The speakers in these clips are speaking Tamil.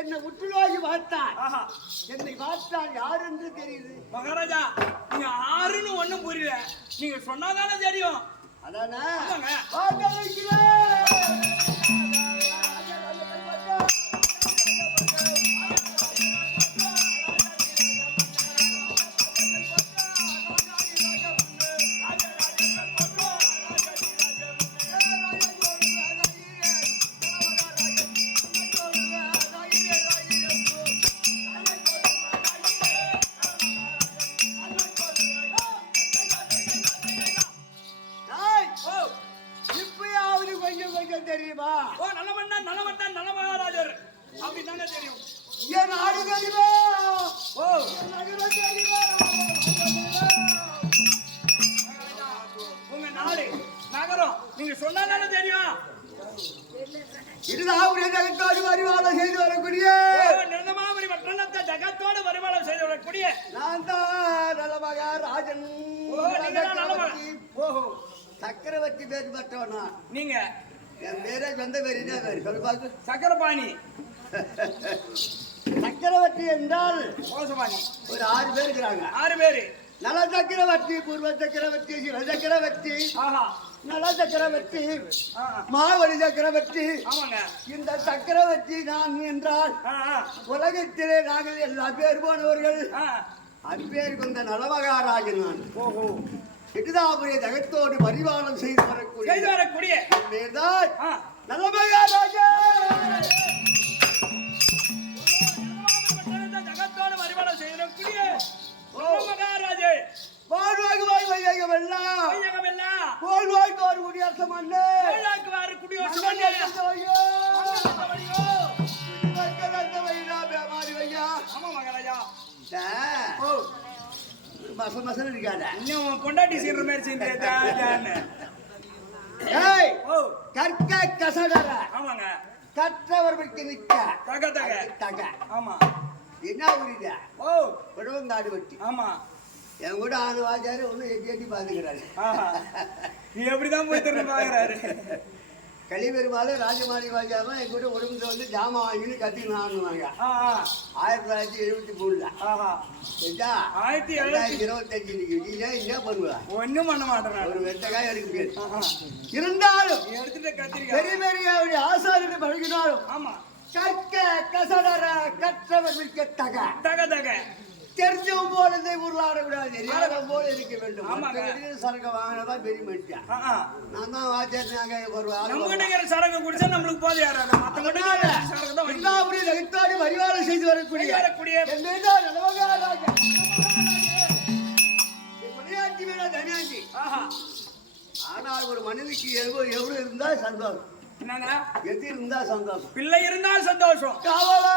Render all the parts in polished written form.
என்னை உற்றுநோக்கி பார்த்தான். என்னை பார்த்தால் யார் என்று தெரியுது. மகாராஜா நீங்க ஆறுன்னு ஒண்ணும் புரியல, நீங்க சொன்னாதானே தெரியும். அதானே தெரியுமா? ஓ நல்லவண்ணன் நல்லவண்ணன் நல்ல மகாராஜர் அப்படித்தானே தெரியும். என் நாடு தெரியுமா? ஓ உங்க நாடு நகரம் நீங்க சொன்னாதானே தெரியும். இதுதான் ஜகத்தோடு வருமானம் செய்து வரக்கூடிய நிர்ணமாபுரி பட்டணத்தை ஜகத்தோடு வருமானம் செய்து வரக்கூடிய நான் தான் நலமகாராஜன். சக்கரவர்த்தி பேர் பெற்றவனா நீங்க? என் பேரே சொந்த பேர் என்ன பேர் சொல்லு பாக்கு. சக்கரபாணி. சக்கரவர்த்தி என்றால் கோசபாணி. ஒரு 6 பேர் இருக்கிறாங்க. 6 பேரு. நல சக்கரவர்த்தி, பூர்வ சக்கரவர்த்தி, சிவ சக்கரவர்த்தி, நல சக்கரவர்த்தி, மாவழி சக்கரவர்த்தி. இந்த சக்கரவர்த்தி நான் என்றால் உலகத்திலே நாங்கள் எல்லா பேர் போனவர்கள். அப்பேருக்கு இந்த நலமகாராஜன் நான். இட்டுதாபுரிய ஜகத்தோடு பரிவாரம் செய்து வரக்கூடிய பேர்தான் நலமகாராஜன். ஜகத்தோடு பரிவாரம் செய்யக்கூடிய மகாராஜே வாழ்வாய் வையகமெல்லாம் வாழ்வாய்க்கு ஒரு குடியரசம் அல்ல குடியரசம் பொண்டாட்டி சீர்ற மாதிரி சேர்ந்து கற்க கசடர. ஆமாங்க. கற்றவர்களுக்கு நிற்க தக தக தக. ஆமா. என்ன புரியுதா? உடவங்காடு வட்டி. ஆமா. என் கூட ஆணு வாஜாரு ஒன்னும் எட்டி பாத்துக்கிறாரு. நீ எப்படிதான் போய் திறந்து பாக்குறாரு. கலிபெருமாள் ராஜமாரி வாஜாரும் என் கூட உடம்புல வந்து ஜாமான் வாங்கின்னு கத்தினாங்க. 1973. 1925 என்ன பண்ணுவா? ஒண்ணும் பண்ண மாட்டேன். ஒரு வெட்டக்காய் எடுக்க முடியாது. இருந்தாலும் எடுத்துட்டு கத்திரிக்கா பெரிய பெரிய ஆசாரிட்டு பழகினாலும் ஆமா கற்க கசடர கற்றவர்களுக்கு தக தக தக. தெரிஞ்சவன் போல உருளாடக்கூடாது, தெரியாதவன் போல இருக்க வேண்டும். சரக்கு வாங்கினதான் பெரிய மனுஷன். நான் தான் வாத்தியார். நாங்க சரக்கு குடிச்சா நம்மளுக்கு போது யாராவது பரிவாரம் செய்து வரக்கூடிய தனியாஞ்சி. ஆனால் ஒரு மனிதனுக்கு எவ்வளவு இருந்தா சந்தோஷம்? என்னன்னா எது இருந்தா சந்தோஷம்? பிள்ளை இருந்தால் சந்தோஷம். காவலா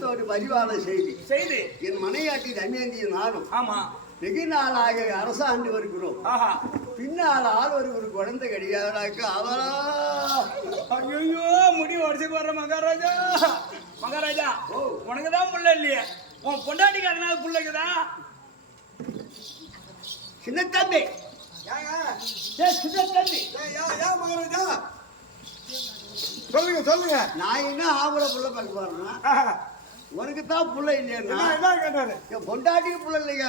அடுத்த பரிவான செய்தி என் மனையாட்டி தமயந்தி நானும் ஆமா வெகு நாளாக அரசாண்டு வருகிறோம். பின்னால் ஆள் ஒரு குழந்தை கிடையாதுனாக்க அவளா ஐயோ முடி உடச்சு போடுற மகாராஜா. மகாராஜா உனக்குதான் புள்ள இல்லையே, உன் பொண்டாட்டிக்கு அதனால புள்ளைக்குதா? சின்ன தம்பி சின்ன தம்பி மகாராஜா சொல்லுங்க சொல்லுங்க. நான் என்ன ஆம்பளை புள்ள பார்க்க போறேன்னா உனக்கு தான் புள்ள இல்லையா கேட்டாரு. என் பொண்டாட்டிக்கு புள்ள இல்லையா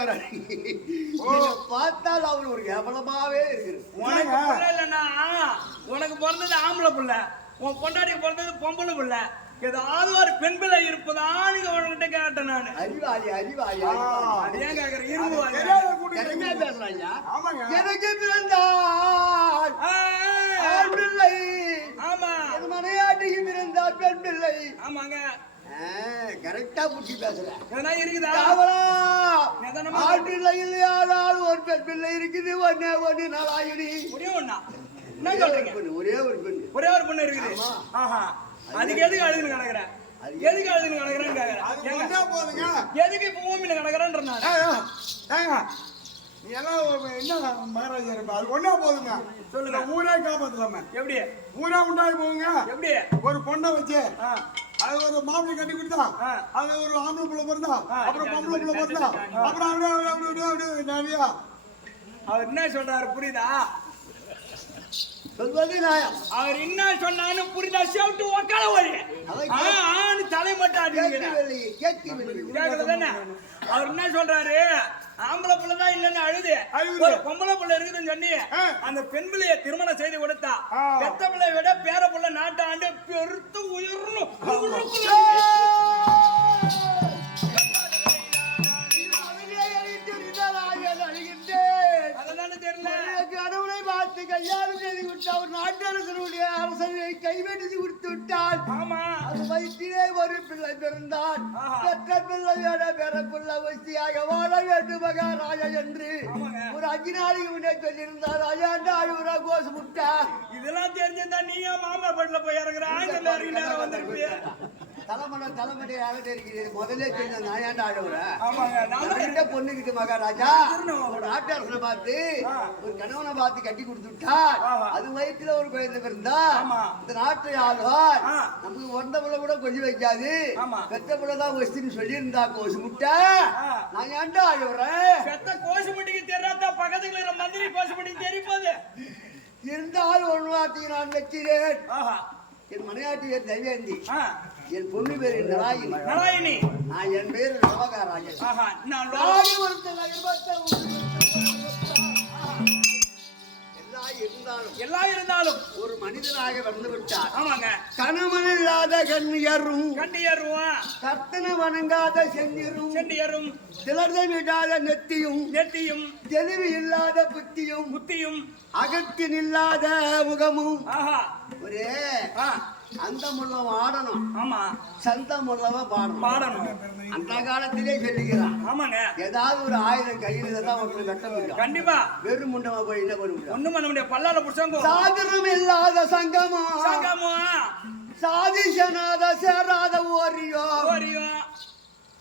பார்த்தால் அவரு ஒரு கேவலமாவே இருக்கு. உனக்கு புள்ள இல்லைன்னா உனக்கு பிறந்தது ஆம்பளை புள்ள, உன் பொண்டாட்டிக்கு பிறந்தது பொம்பளை புள்ள. ஏதாவது ஒரு பெண் பிள்ளை இருப்பதா நீங்க உனக்கிட்ட கேட்டேன் நானு. அறிவாளி அறிவாளி ஏன் கேக்குறேன்? இருவாங்க பேசுறாங்க. எனக்கு பிறந்தால் ஆண் பிள்ளை. ஆமா என் மனையாட்டிக்கு பிறந்தால் பெண் பிள்ளை. ஆமாங்க கரெக்டா புடிச்சு பேசுறேன். எதனா இருக்குதா? ஆண் பிள்ளை இல்லையானால் ஒரு பெண் பிள்ளை இருக்குது. ஒண்ணு நாளாயிடி ஒரே ஒண்ணா? என்ன சொல்றீங்க? ஒரே ஒரு பெண், ஒரே ஒரு பொண்ணு இருக்குது. ஆஹா அதுக்கு எதுக்கு அழுதுன்னு கிடக்குறேன்? எதுக்கு அழுதுன்னு கிடக்குறேன்னு கேக்குறேன். எதுக்கு இப்ப பூமியில கிடக்குறேன்ற நீ எல்லாம் என்ன மகாராஜா இருப்பா அது ஒன்னா போதுங்க. சொல்லுங்க. ஊரே காப்பாத்தலாம எப்படி ஊரா உண்டாகி போகுங்க. எப்படி ஒரு பொண்ணை வச்சு அது ஒரு மாப்பிள்ளை கட்டி கொடுத்தா அது ஒரு ஆம்பளை பிள்ளை பிறந்தா அப்புறம் பொம்பளை பிள்ளை பிறந்தா அப்புறம் அப்படியே நிறையா. அவர் என்ன சொல்றாரு புரியுதா? சொல்வது நியாயம். அவர் என்ன சொன்னான்னு புரியுதா? செவிட்டு உக்கால ஒழி ஆணு தலை மட்டும் தானே. அவர் என்ன சொல்றாரு? ஆம்பளை பிள்ளைதான் இல்லன்னு அழுது ஒரு பொம்பளை பிள்ளை இருக்குதுன்னு சொன்னி அந்த பெண் பிள்ளைய திருமணம் செய்து கொடுத்தா பெத்த பிள்ளைய விட பேர பிள்ளை நாட்டாண்டு பெருத்து உயர்ணும். கடவுளை பார்த்து கையாளம் செய்து விட்டு அவர் நாட்டு அரசனுடைய அரசனை கைவெட்டி கொடுத்து விட்டால் அது வயிற்றிலே ஒரு பிள்ளை பிறந்தால் பெற்ற பிள்ளை வேட பெற பிள்ளை வசதியாக வாழ வேண்டும் மகாராஜா என்று ஒரு 5 நாளைக்கு முன்னே சொல்லியிருந்தார். அயாண்டா அழுவுறா கோசு முட்டா. இதெல்லாம் தெரிஞ்சிருந்தா நீயா மாமா பட்டில போய் இறங்குற நேரம் வந்திருப்பிய. தலைமுறையாக இருக்கிறது முதல்ல சொல்ல நாயாண்டா அழுவுற பொண்ணுக்கிட்டு மகாராஜா ஒரு நாட்டு அரசனை பார்த்து ஒரு கணவனை பார்த்து கட்டி கொடுத்துட்டார். அது வயிற்றுல ஒரு குழந்தை பிறந்தா இந்த நாட்டை ஆழ்வார் நமக்கு வந்த பிள்ளை கூட கொஞ்சம் வைக்காது பெத்த பிள்ளைதான் வசதின்னு சொல்லி இருந்தா கோசு முட்டை. நான் ஏன்டா அழுவுறேன்? பெத்த கோசு முட்டிக்கு தெரியாதா பக்கத்துல இருக்கிற மந்திரி கோசு முட்டிக்கு தெரியும்போது இருந்தாலும் ஒரு வார்த்தைக்கு நான் வச்சிறேன். என் மனையாட்டி பேர் தமயந்தி, என் பொண்ணு பேரு நலாயினி, நான் என் பேரு நவகாராஜன். எல்லாம் இருந்தாலும் ஒரு மனிதனாக வந்து விட்டார். ஆமாங்க. கணவன் இல்லாத கண்ணியரும் கர்த்தனை வணங்காத சென்னியரும் திலர்தம் இல்லாத நெத்தியும் தெளிவு இல்லாத புத்தியும் அகத்தின் இல்லாத முகமும் ஒரே அந்தமுள்ளவ ஆடணும். ஆமா சந்தமுள்ளவ பாடணும். அந்த காலத்திலே சொல்லுகிறான். ஆமாங்க. ஏதாவது ஒரு ஆயுதம் கையில தான் ஒருத்தர் வெட்ட முடியும். கண்டிப்பா. வெறும் முண்டமா போய் என்ன பண்ண முடியும்? ஒண்ணும் பண்ண முடியாது. பல்லால புடிச்சவங்க சாதனம் இல்லாத சங்கமா சாதிசனாத சேராத ஓரியோ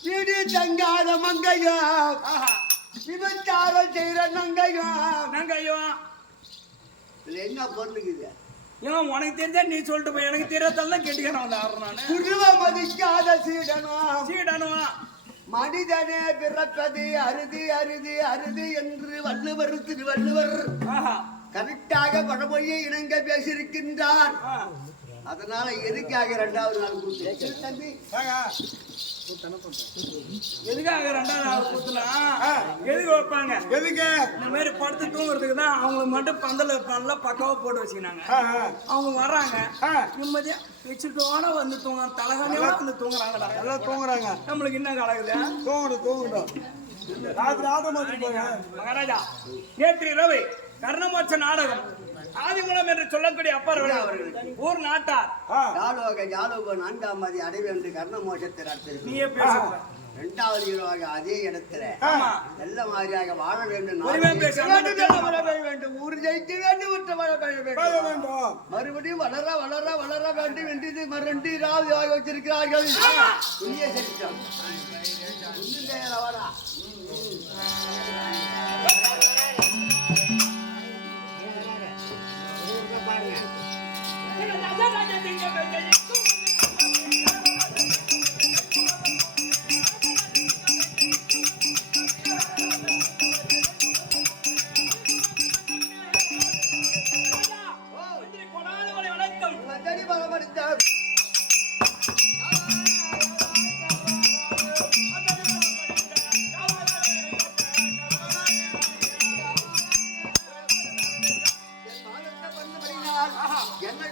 வீடு தங்காத மங்கையோ விபச்சாரம் செய்யற நங்கையோ என்ன பொண்ணுக்குது? ஏன் உனக்கு தெரிஞ்சா நீ சொல்லிட்டு போய் எனக்கு தெரியாதெல்லாம் கேட்டுக்கிறேன். குருவ மதிக்காத சீடனும் மனிதனே பிறப்பது அருது அருது அருது என்று திருவள்ளுவர் கரெக்டாக பழமொழியை இணங்க பேசியிருக்கின்றார். அதனால எதுக்காக 2வது நாள் கூத்து தம்பி? எதுக்காக 2வது நாள் கூத்துனா எதுக்கு வைப்பாங்க? எதுக்கு? இந்த மாதிரி படுத்து தூங்குறதுக்கு தான். அவங்களுக்கு மட்டும் பந்தல நல்லா பக்காவா போட்டு வச்சுக்கினாங்க. அவங்க வர்றாங்க நிம்மதியா வச்சுட்டோட வந்து தூங்க தலகாணியோட வந்து தூங்குறாங்கடா. எல்லாம் தூங்குறாங்க. நம்மளுக்கு என்ன கலகுது? தூங்கணும் மகாராஜா நேற்று இரவு கர்ணமோட்ச நாடகம் ஆதிமூலம் என்று சொல்லக்கூடிய அப்பர் அவர்கள் ஊர் நாட்டார் ஜாலோக 4ஆம் மதி அடைவு என்று கர்ணமோட்சத்தில் அர்த்தம். நீயே பேசுற 2வது ஹீரோவாக அதே இடத்துல நல்ல மாதிரியாக வாழ வேண்டும். வேண்டும். ஊர் ஜெயிக்க வேண்டும். பெய்ய வேண்டும். மறுபடியும் வளர வளர வளர வேண்டும் என்று மறுபடியும் ஆகி வச்சிருக்கிறார்கள். துணியை சரித்தான்.